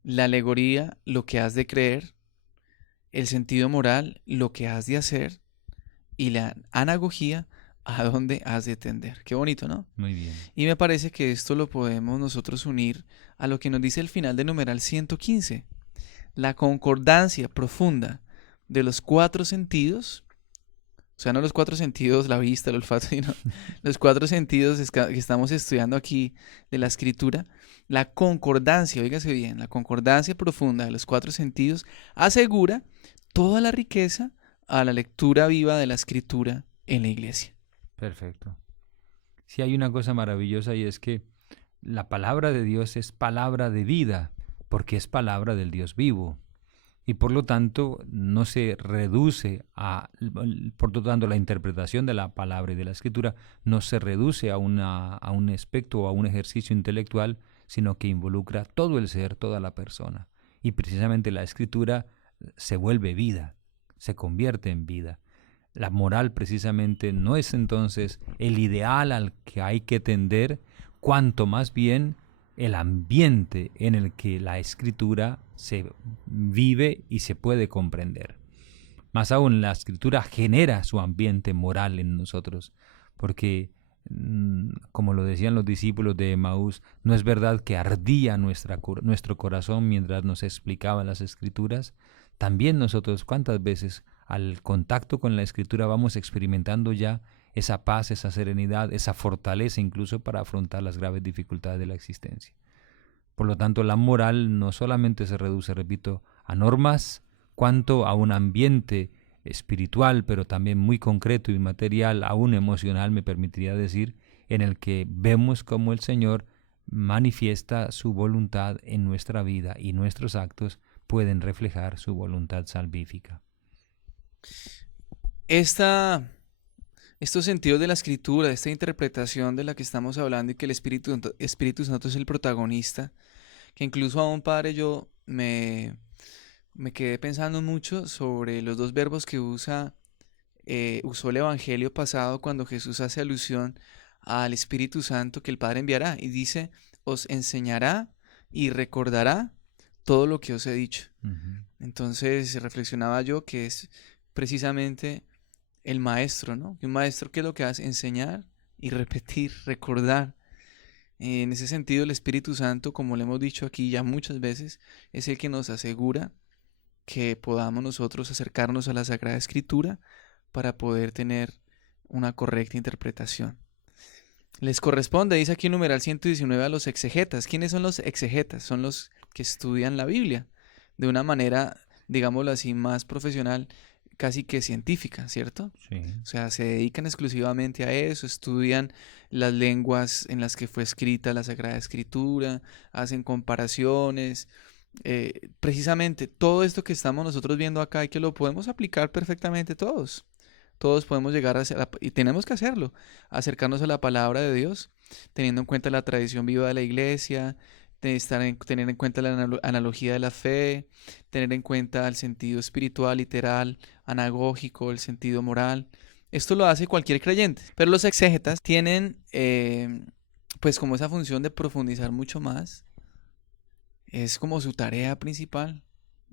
la alegoría, lo que has de creer, el sentido moral, lo que has de hacer, y la anagogía, a dónde has de tender. Qué bonito, ¿no? Muy bien. Y me parece que esto lo podemos nosotros unir a lo que nos dice el final del numeral 115. La concordancia profunda de los 4 sentidos, o sea, no los 4 sentidos, la vista, el olfato, sino los 4 sentidos que estamos estudiando aquí de la escritura. La concordancia, oígase bien, la concordancia profunda de los 4 sentidos asegura toda la riqueza a la lectura viva de la escritura en la iglesia. Perfecto. Sí, hay una cosa maravillosa y es que la palabra de Dios es palabra de vida, porque es palabra del Dios vivo. Y por lo tanto no se reduce por lo tanto la interpretación de la palabra y de la escritura no se reduce a un aspecto o a un ejercicio intelectual, sino que involucra todo el ser, toda la persona. Y precisamente la escritura se vuelve vida, se convierte en vida. La moral precisamente no es entonces el ideal al que hay que tender, cuanto más bien el ambiente en el que la escritura se vive y se puede comprender. Más aún, la escritura genera su ambiente moral en nosotros, porque, como lo decían los discípulos de Emaús, no es verdad que ardía nuestro corazón mientras nos explicaban las escrituras. También nosotros, ¿cuántas veces al contacto con la escritura vamos experimentando ya esa paz, esa serenidad, esa fortaleza incluso para afrontar las graves dificultades de la existencia? Por lo tanto, la moral no solamente se reduce, repito, a normas, cuanto a un ambiente espiritual, pero también muy concreto y material, aún emocional, me permitiría decir, en el que vemos cómo el Señor manifiesta su voluntad en nuestra vida y nuestros actos pueden reflejar su voluntad salvífica. Estos sentidos de la escritura, esta interpretación de la que estamos hablando y que el Espíritu Santo es el protagonista, que incluso a un padre yo me quedé pensando mucho sobre los 2 verbos que usó el Evangelio pasado cuando Jesús hace alusión al Espíritu Santo que el Padre enviará y dice, os enseñará y recordará todo lo que os he dicho. Uh-huh. Entonces reflexionaba yo que es precisamente el maestro, ¿no? Y un maestro, ¿qué es lo que hace? Enseñar y repetir, recordar. En ese sentido, el Espíritu Santo, como le hemos dicho aquí ya muchas veces, es el que nos asegura que podamos nosotros acercarnos a la Sagrada Escritura para poder tener una correcta interpretación. Les corresponde, dice aquí en numeral 119, a los exegetas. ¿Quiénes son los exegetas? Son los que estudian la Biblia de una manera, digámoslo así, más profesional, casi que científica, ¿cierto? Sí. O sea, se dedican exclusivamente a eso, estudian las lenguas en las que fue escrita la Sagrada Escritura, hacen comparaciones. Precisamente todo esto que estamos nosotros viendo acá y que lo podemos aplicar perfectamente todos. Todos podemos llegar a hacer, y tenemos que hacerlo, acercarnos a la palabra de Dios, teniendo en cuenta la tradición viva de la iglesia, tener en cuenta la analogía de la fe, tener en cuenta el sentido espiritual, literal, anagógico, el sentido moral. Esto lo hace cualquier creyente, pero los exégetas tienen pues como esa función de profundizar mucho más. Es como su tarea principal.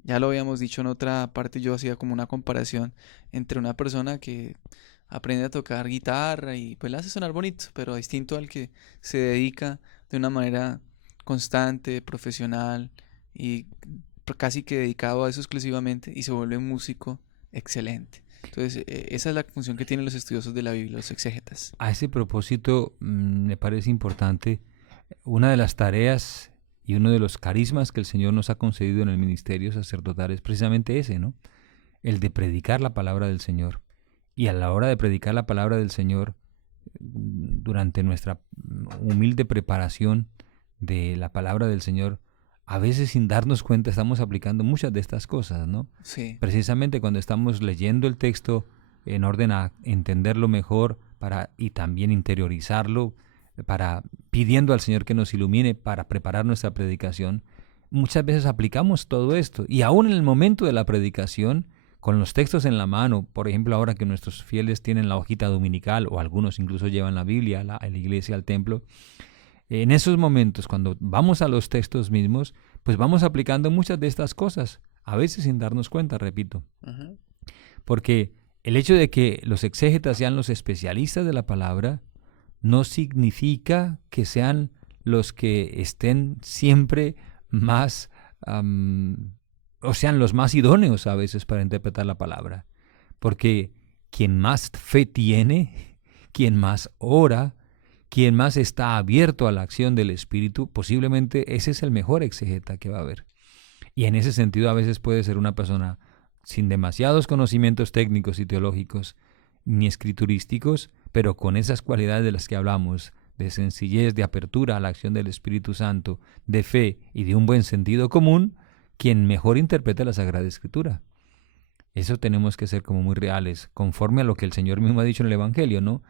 Ya lo habíamos dicho en otra parte, yo hacía como una comparación entre una persona que aprende a tocar guitarra y pues la hace sonar bonito, pero distinto al que se dedica de una manera constante, profesional y casi que dedicado a eso exclusivamente y se vuelve un músico excelente. Entonces, esa es la función que tienen los estudiosos de la Biblia, los exégetas. A ese propósito, me parece importante una de las tareas Y uno de los carismas que el Señor nos ha concedido en el ministerio sacerdotal es precisamente ese, ¿no? El de predicar la palabra del Señor. Y a la hora de predicar la palabra del Señor, durante nuestra humilde preparación de la palabra del Señor, a veces sin darnos cuenta estamos aplicando muchas de estas cosas, ¿no? Sí. Precisamente cuando estamos leyendo el texto en orden a entenderlo mejor y también interiorizarlo, pidiendo al Señor que nos ilumine para preparar nuestra predicación, muchas veces aplicamos todo esto. Y aún en el momento de la predicación, con los textos en la mano, por ejemplo, ahora que nuestros fieles tienen la hojita dominical, o algunos incluso llevan la Biblia a la iglesia, al templo, en esos momentos, cuando vamos a los textos mismos, pues vamos aplicando muchas de estas cosas, a veces sin darnos cuenta, repito. Uh-huh. Porque el hecho de que los exégetas sean los especialistas de la palabra no significa que sean los que estén siempre más, o sean los más idóneos a veces para interpretar la palabra. Porque quien más fe tiene, quien más ora, quien más está abierto a la acción del Espíritu, posiblemente ese es el mejor exégeta que va a haber. Y en ese sentido a veces puede ser una persona sin demasiados conocimientos técnicos y teológicos, ni escriturísticos, pero con esas cualidades de las que hablamos, de sencillez, de apertura a la acción del Espíritu Santo, de fe y de un buen sentido común, quien mejor interpreta la Sagrada Escritura. Eso tenemos que ser como muy reales, conforme a lo que el Señor mismo ha dicho en el Evangelio, ¿no?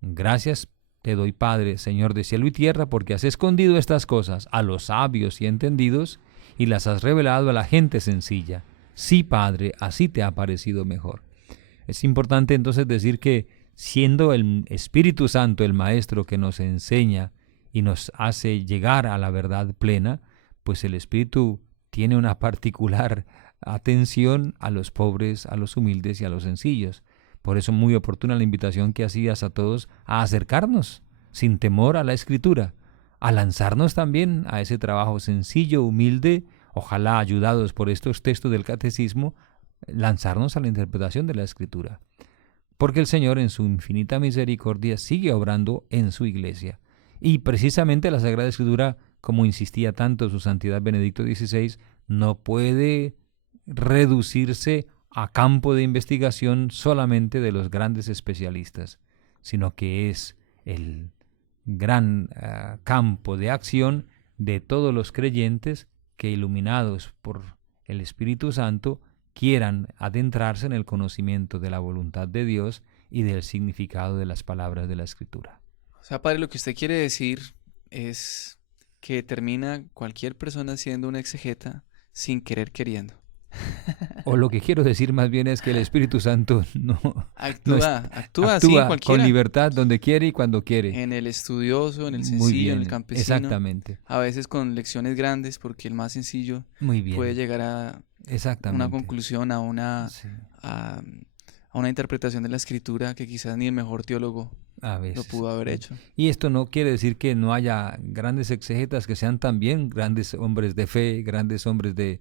Gracias te doy, Padre, Señor de cielo y tierra, porque has escondido estas cosas a los sabios y entendidos y las has revelado a la gente sencilla. Sí, Padre, así te ha parecido mejor. Es importante entonces decir que siendo el Espíritu Santo el Maestro que nos enseña y nos hace llegar a la verdad plena, pues el Espíritu tiene una particular atención a los pobres, a los humildes y a los sencillos. Por eso muy oportuna la invitación que hacías a todos a acercarnos sin temor a la Escritura, a lanzarnos también a ese trabajo sencillo, humilde, ojalá ayudados por estos textos del Catecismo, lanzarnos a la interpretación de la Escritura. Porque el Señor en su infinita misericordia sigue obrando en su iglesia. Y precisamente la Sagrada Escritura, como insistía tanto su Santidad Benedicto XVI, no puede reducirse a campo de investigación solamente de los grandes especialistas, sino que es el gran campo de acción de todos los creyentes que, iluminados por el Espíritu Santo, quieran adentrarse en el conocimiento de la voluntad de Dios y del significado de las palabras de la Escritura. O sea, padre, lo que usted quiere decir es que termina cualquier persona siendo una exegeta sin querer queriendo. O lo que quiero decir más bien es que el Espíritu Santo actúa sí, cualquiera. Con libertad donde quiere y cuando quiere. En el estudioso, en el sencillo, en el campesino. Exactamente. A veces con lecciones grandes, porque el más sencillo puede llegar a una conclusión, a una interpretación de la Escritura que quizás ni el mejor teólogo lo pudo haber hecho. Y esto no quiere decir que no haya grandes exegetas que sean también grandes hombres de fe, grandes hombres de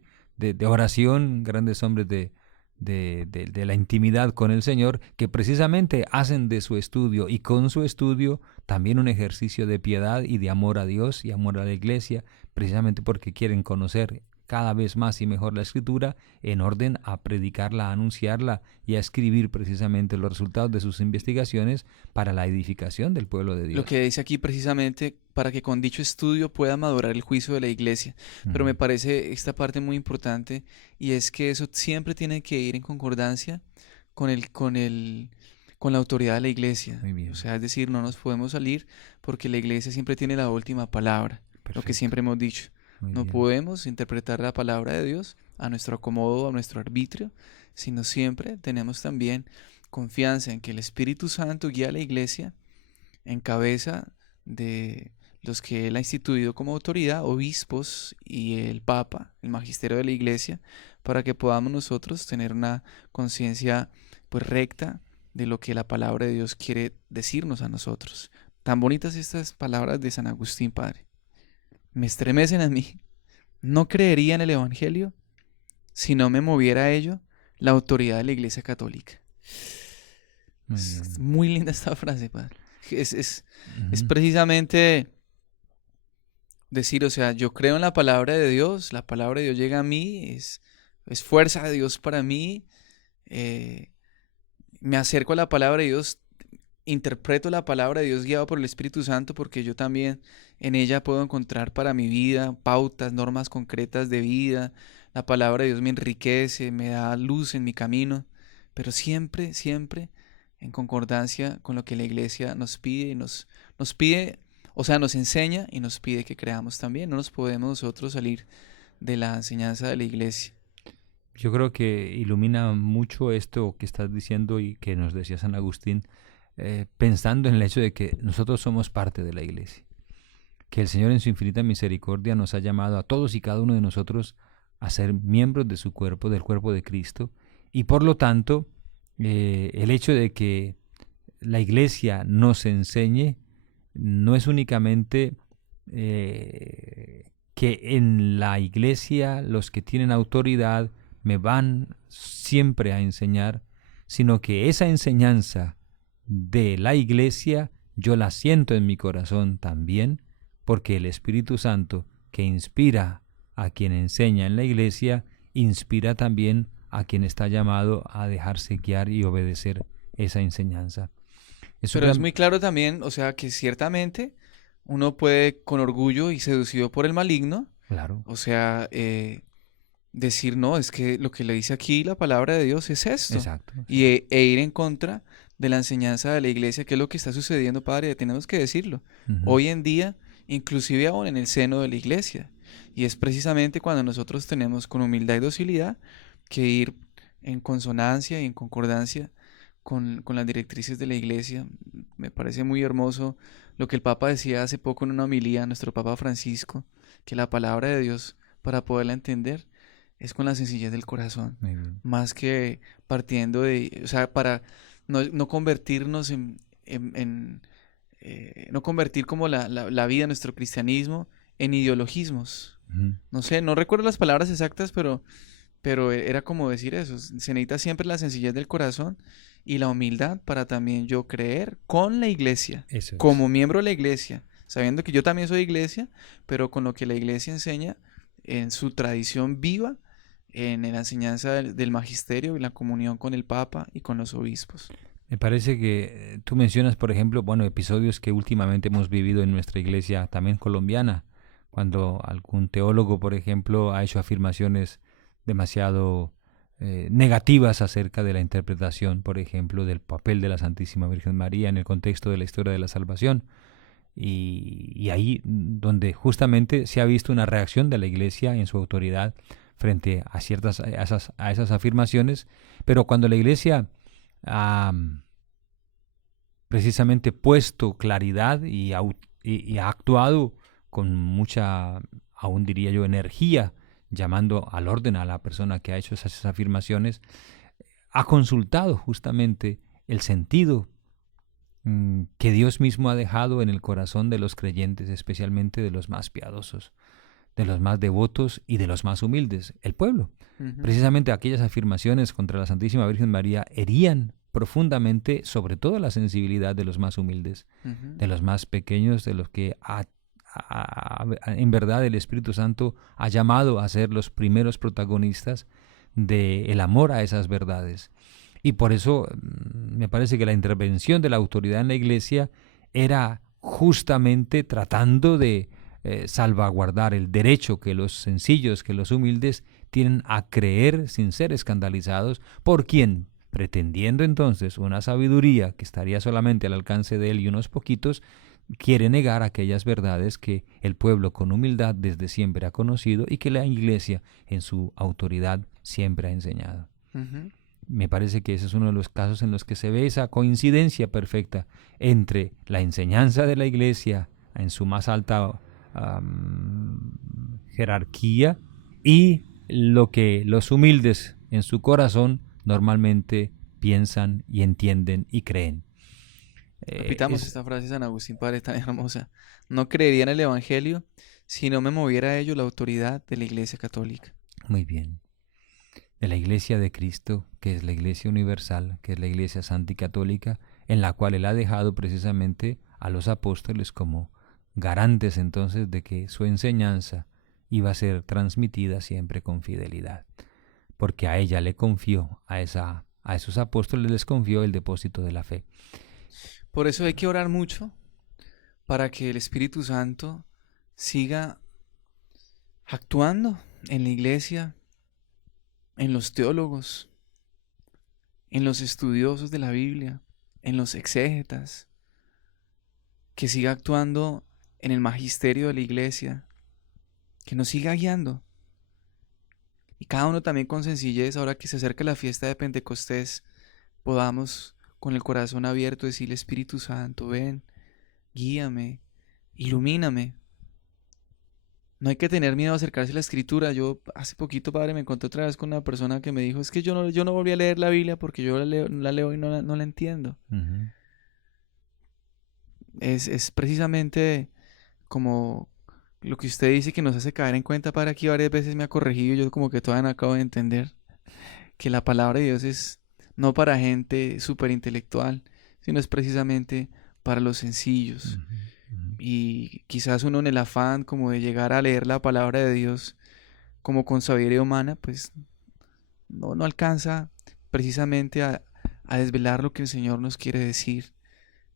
oración, grandes hombres de la intimidad con el Señor, que precisamente hacen de su estudio y con su estudio también un ejercicio de piedad y de amor a Dios y amor a la Iglesia, precisamente porque quieren conocer cada vez más y mejor la Escritura en orden a predicarla, a anunciarla y a escribir precisamente los resultados de sus investigaciones para la edificación del pueblo de Dios. Lo que dice aquí precisamente, para que con dicho estudio pueda madurar el juicio de la Iglesia. Pero me parece esta parte muy importante, y es que eso siempre tiene que ir en concordancia con la autoridad de la Iglesia. O sea, es decir, no nos podemos salir porque la Iglesia siempre tiene la última palabra. Perfecto. Lo que siempre hemos dicho. No podemos interpretar la palabra de Dios a nuestro acomodo, a nuestro arbitrio, sino siempre tenemos también confianza en que el Espíritu Santo guía a la Iglesia en cabeza de los que Él ha instituido como autoridad, obispos y el Papa, el magisterio de la Iglesia, para que podamos nosotros tener una conciencia pues recta de lo que la palabra de Dios quiere decirnos a nosotros. Tan bonitas estas palabras de San Agustín, Padre. Me estremecen a mí. No creería en el Evangelio si no me moviera a ello la autoridad de la Iglesia Católica. Es muy linda esta frase, Padre. Es precisamente decir, o sea, yo creo en la palabra de Dios, la palabra de Dios llega a mí, es fuerza de Dios para mí, eh, me acerco a la palabra de Dios, interpreto la palabra de Dios guiado por el Espíritu Santo porque yo también en ella puedo encontrar para mi vida pautas, normas concretas de vida. La palabra de Dios me enriquece, me da luz en mi camino, pero siempre, siempre en concordancia con lo que la iglesia nos pide y nos pide, o sea, nos enseña y nos pide que creamos también. No nos podemos nosotros salir de la enseñanza de la iglesia. Yo creo que ilumina mucho esto que estás diciendo y que nos decía San Agustín, pensando en el hecho de que nosotros somos parte de la iglesia, que el Señor en su infinita misericordia nos ha llamado a todos y cada uno de nosotros a ser miembros de su cuerpo, del cuerpo de Cristo, y por lo tanto el hecho de que la iglesia nos enseñe no es únicamente que en la iglesia los que tienen autoridad me van siempre a enseñar, sino que esa enseñanza de la iglesia yo la siento en mi corazón también, porque el Espíritu Santo que inspira a quien enseña en la iglesia, inspira también a quien está llamado a dejarse guiar y obedecer esa enseñanza. Pero es muy claro también, o sea, que ciertamente uno puede con orgullo y seducido por el maligno, Claro. o sea, decir, no, es que lo que le dice aquí la palabra de Dios es esto. Exacto. Y e ir en contra de la enseñanza de la iglesia, que es lo que está sucediendo, Padre, tenemos que decirlo. Hoy en día, inclusive aún en el seno de la iglesia. Y es precisamente cuando nosotros tenemos con humildad y docilidad que ir en consonancia y en concordancia con las directrices de la iglesia. Me parece muy hermoso lo que el Papa decía hace poco en una homilía, nuestro Papa Francisco, que la palabra de Dios, para poderla entender, es con la sencillez del corazón, Muy bien. más que partiendo de, o sea, para no convertirnos no convertir como la vida, nuestro cristianismo, en ideologismos. No sé, no recuerdo las palabras exactas, pero era como decir eso. Se necesita siempre la sencillez del corazón y la humildad para también yo creer con la iglesia, Eso es. como miembro de la iglesia, sabiendo que yo también soy iglesia, pero con lo que la iglesia enseña en su tradición viva, en la enseñanza del magisterio y la comunión con el Papa y con los obispos. Me parece que tú mencionas, por ejemplo, bueno, episodios que últimamente hemos vivido en nuestra iglesia también colombiana, cuando algún teólogo, por ejemplo, ha hecho afirmaciones demasiado negativas acerca de la interpretación, por ejemplo, del papel de la Santísima Virgen María en el contexto de la historia de la salvación. Y ahí donde justamente se ha visto una reacción de la iglesia en su autoridad frente a esas afirmaciones, pero cuando la iglesia ha precisamente puesto claridad y ha actuado con mucha, aún diría yo, energía, llamando al orden a la persona que ha hecho esas afirmaciones, ha consultado justamente el sentido que Dios mismo ha dejado en el corazón de los creyentes, especialmente de los más piadosos, de los más devotos y de los más humildes, el pueblo. Precisamente aquellas afirmaciones contra la Santísima Virgen María herían profundamente, sobre todo, la sensibilidad de los más humildes, de los más pequeños, de los que en verdad el Espíritu Santo ha llamado a ser los primeros protagonistas del amor a esas verdades. Y por eso me parece que la intervención de la autoridad en la iglesia era justamente tratando de salvaguardar el derecho que los sencillos, que los humildes tienen a creer sin ser escandalizados por quien, pretendiendo entonces una sabiduría que estaría solamente al alcance de él y unos poquitos, quiere negar aquellas verdades que el pueblo con humildad desde siempre ha conocido y que la iglesia en su autoridad siempre ha enseñado. Me parece que ese es uno de los casos en los que se ve esa coincidencia perfecta entre la enseñanza de la iglesia en su más alta jerarquía y lo que los humildes en su corazón normalmente piensan y entienden y creen. Repitamos esta frase de San Agustín, Padre, tan hermosa. No creería en el Evangelio si no me moviera a ello la autoridad de la Iglesia Católica. Muy bien. De la Iglesia de Cristo, que es la Iglesia universal, que es la Iglesia santa y católica, en la cual Él ha dejado precisamente a los apóstoles como garantes entonces de que su enseñanza iba a ser transmitida siempre con fidelidad, porque a ella le confió, a esos apóstoles les confió el depósito de la fe. Por eso hay que orar mucho para que el Espíritu Santo siga actuando en la iglesia, en los teólogos, en los estudiosos de la Biblia, en los exégetas, que siga actuando en el magisterio de la iglesia, que nos siga guiando. Y cada uno también con sencillez, ahora que se acerca la fiesta de Pentecostés, podamos con el corazón abierto decirle: Espíritu Santo, ven, guíame, ilumíname. No hay que tener miedo a acercarse a la Escritura. Yo hace poquito, padre, me encontré otra vez con una persona que me dijo: es que yo no volví a leer la Biblia porque yo la leo y no la entiendo. Uh-huh. Es precisamente como lo que usted dice que nos hace caer en cuenta. Para aquí varias veces me ha corregido, yo como que todavía no acabo de entender que la palabra de Dios es no para gente súper intelectual, sino es precisamente para los sencillos. Y quizás uno en el afán como de llegar a leer la palabra de Dios como con sabiduría humana, pues no alcanza precisamente a desvelar lo que el Señor nos quiere decir.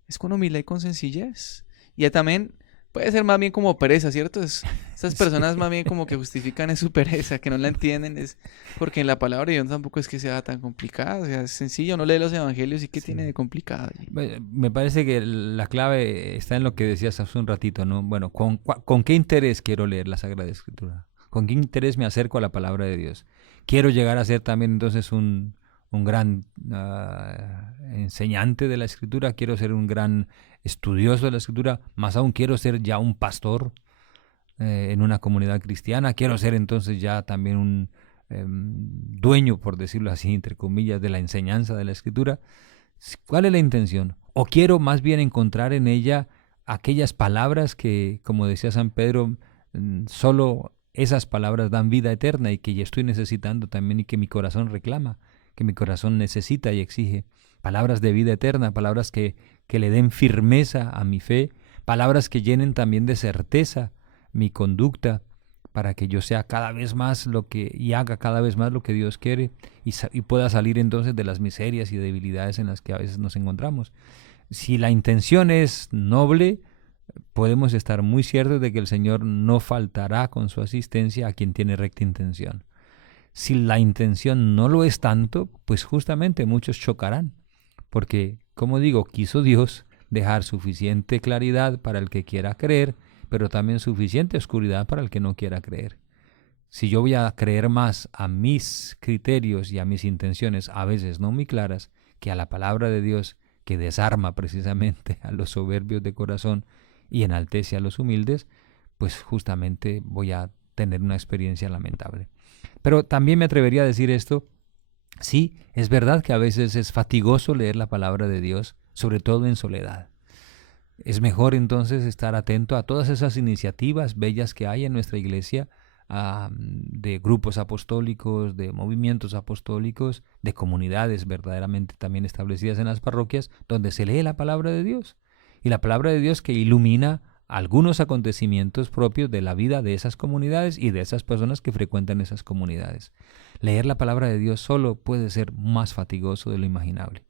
Es con humildad y con sencillez. Y también puede ser más bien como pereza, ¿cierto? Estas personas Sí. más bien como que justifican es su pereza, que no la entienden, es porque en la palabra de Dios tampoco es que sea tan complicada, o sea, es sencillo, no lee los evangelios y ¿qué tiene de complicado allí? Me parece que la clave está en lo que decías hace un ratito, ¿no? Bueno, ¿con qué interés quiero leer la Sagrada Escritura? ¿Con qué interés me acerco a la palabra de Dios? Quiero llegar a ser también entonces un gran enseñante de la Escritura, quiero ser un gran estudioso de la Escritura, más aún quiero ser ya un pastor en una comunidad cristiana, quiero ser entonces ya también un dueño, por decirlo así, entre comillas, de la enseñanza de la Escritura. ¿Cuál es la intención? ¿O quiero más bien encontrar en ella aquellas palabras que, como decía San Pedro, solo esas palabras dan vida eterna y que ya estoy necesitando también y que mi corazón reclama, que mi corazón necesita y exige? Palabras de vida eterna, palabras que le den firmeza a mi fe, palabras que llenen también de certeza mi conducta, para que yo sea cada vez más y haga cada vez más lo que Dios quiere y pueda salir entonces de las miserias y debilidades en las que a veces nos encontramos. Si la intención es noble, podemos estar muy ciertos de que el Señor no faltará con su asistencia a quien tiene recta intención. Si la intención no lo es tanto, pues justamente muchos chocarán, porque, como digo, quiso Dios dejar suficiente claridad para el que quiera creer, pero también suficiente oscuridad para el que no quiera creer. Si yo voy a creer más a mis criterios y a mis intenciones, a veces no muy claras, que a la palabra de Dios, que desarma precisamente a los soberbios de corazón y enaltece a los humildes, pues justamente voy a tener una experiencia lamentable. Pero también me atrevería a decir esto: sí, es verdad que a veces es fatigoso leer la palabra de Dios, sobre todo en soledad. Es mejor entonces estar atento a todas esas iniciativas bellas que hay en nuestra iglesia, de grupos apostólicos, de movimientos apostólicos, de comunidades verdaderamente también establecidas en las parroquias, donde se lee la palabra de Dios. Y la palabra de Dios que ilumina algunos acontecimientos propios de la vida de esas comunidades y de esas personas que frecuentan esas comunidades. Leer la palabra de Dios solo puede ser más fatigoso de lo imaginable.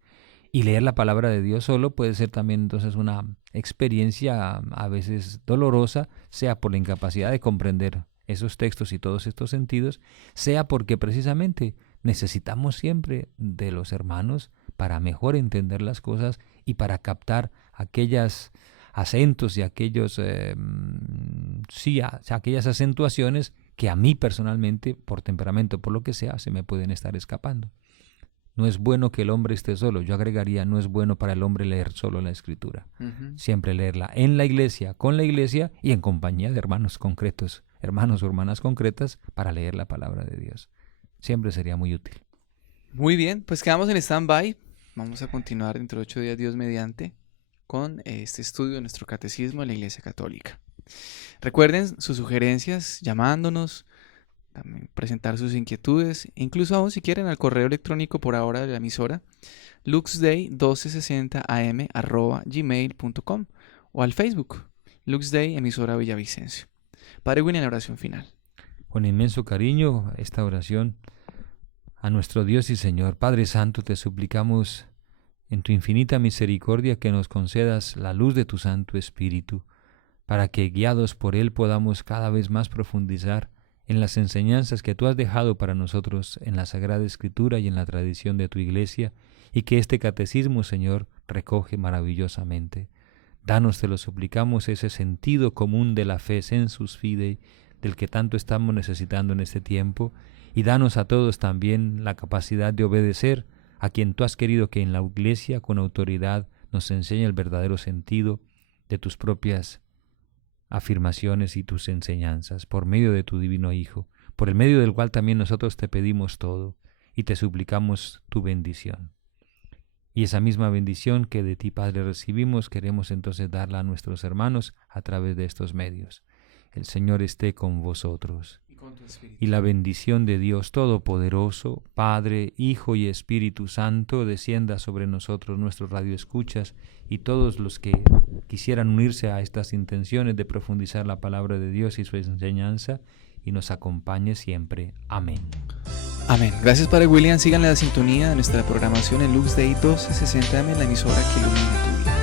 Y leer la palabra de Dios solo puede ser también entonces una experiencia a veces dolorosa, sea por la incapacidad de comprender esos textos y todos estos sentidos, sea porque precisamente necesitamos siempre de los hermanos para mejor entender las cosas y para captar aquellos acentos y aquellas acentuaciones que a mí personalmente, por temperamento, por lo que sea, se me pueden estar escapando. No es bueno que el hombre esté solo. Yo agregaría, no es bueno para el hombre leer solo la Escritura. Siempre leerla en la iglesia, con la iglesia y en compañía de hermanos concretos, hermanos o hermanas concretas, para leer la palabra de Dios. Siempre sería muy útil. Muy bien, pues quedamos en stand-by. Vamos a continuar dentro de 8 días, Dios mediante, con este estudio de nuestro catecismo de la Iglesia Católica. Recuerden sus sugerencias llamándonos, también presentar sus inquietudes, incluso aún si quieren al correo electrónico por ahora de la emisora, luxday1260am@gmail.com, o al Facebook, Lux Dei, emisora Villavicencio. Padre William, la oración final. Con inmenso cariño, esta oración a nuestro Dios y Señor. Padre Santo, te suplicamos en tu infinita misericordia que nos concedas la luz de tu Santo Espíritu, para que guiados por Él podamos cada vez más profundizar en las enseñanzas que tú has dejado para nosotros en la Sagrada Escritura y en la tradición de tu Iglesia, y que este catecismo, Señor, recoge maravillosamente. Danos, te lo suplicamos, ese sentido común de la fe, sensus fidei, del que tanto estamos necesitando en este tiempo, y danos a todos también la capacidad de obedecer a quien tú has querido que en la Iglesia, con autoridad, nos enseñe el verdadero sentido de tus propias afirmaciones y tus enseñanzas, por medio de tu divino Hijo, por el medio del cual también nosotros te pedimos todo y te suplicamos tu bendición. Y esa misma bendición que de ti, Padre, recibimos, queremos entonces darla a nuestros hermanos a través de estos medios. El Señor esté con vosotros. Y la bendición de Dios Todopoderoso, Padre, Hijo y Espíritu Santo, descienda sobre nosotros, nuestros radioescuchas, y todos los que quisieran unirse a estas intenciones de profundizar la palabra de Dios y su enseñanza, y nos acompañe siempre. Amén. Amén. Gracias, Padre William. Síganle la sintonía de nuestra programación en Lux Dei 1260M, la emisora que ilumina tu vida.